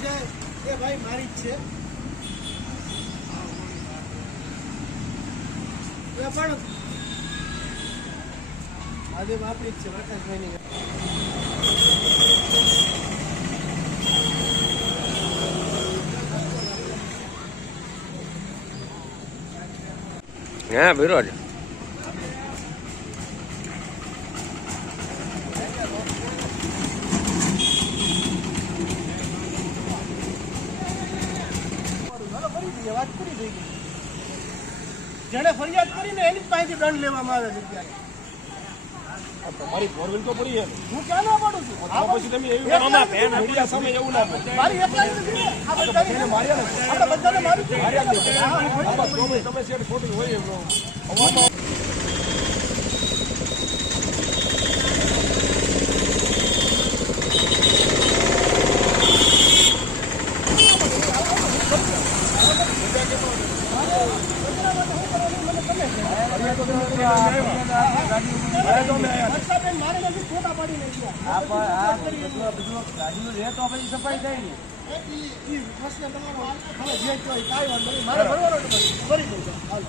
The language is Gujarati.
છે એ ભાઈ મારી જ છે એ પણ આજે આપણી જ છે પ્રકાશભાઈની હા બિરોજ વાત પૂરી થઈ ગઈ જેને ફરિયાદ કરીને એની જ પાસેથી દંડ લેવામાં આવે છે અત્યારે તમારી ફોરવેલ તો પડી છે હું ક્યાં ના પાડું છું પછી તમે એવું મીડિયા સામે એવું ના બોલો મારી એકલાઈ નથી ને. આ બધાને માર્યા ને આપણે બધાને મારી તમે શેર ખોટી હોય એમ મારે નથી ફોટા પાડીને ગયા સફાઈ થાય ને એ પ્રશ્ન તમારો હાલો જે કોઈ કાંઈ વાંધો નહીં મારે ભરવાનો નથી ફરી દઉં હાલો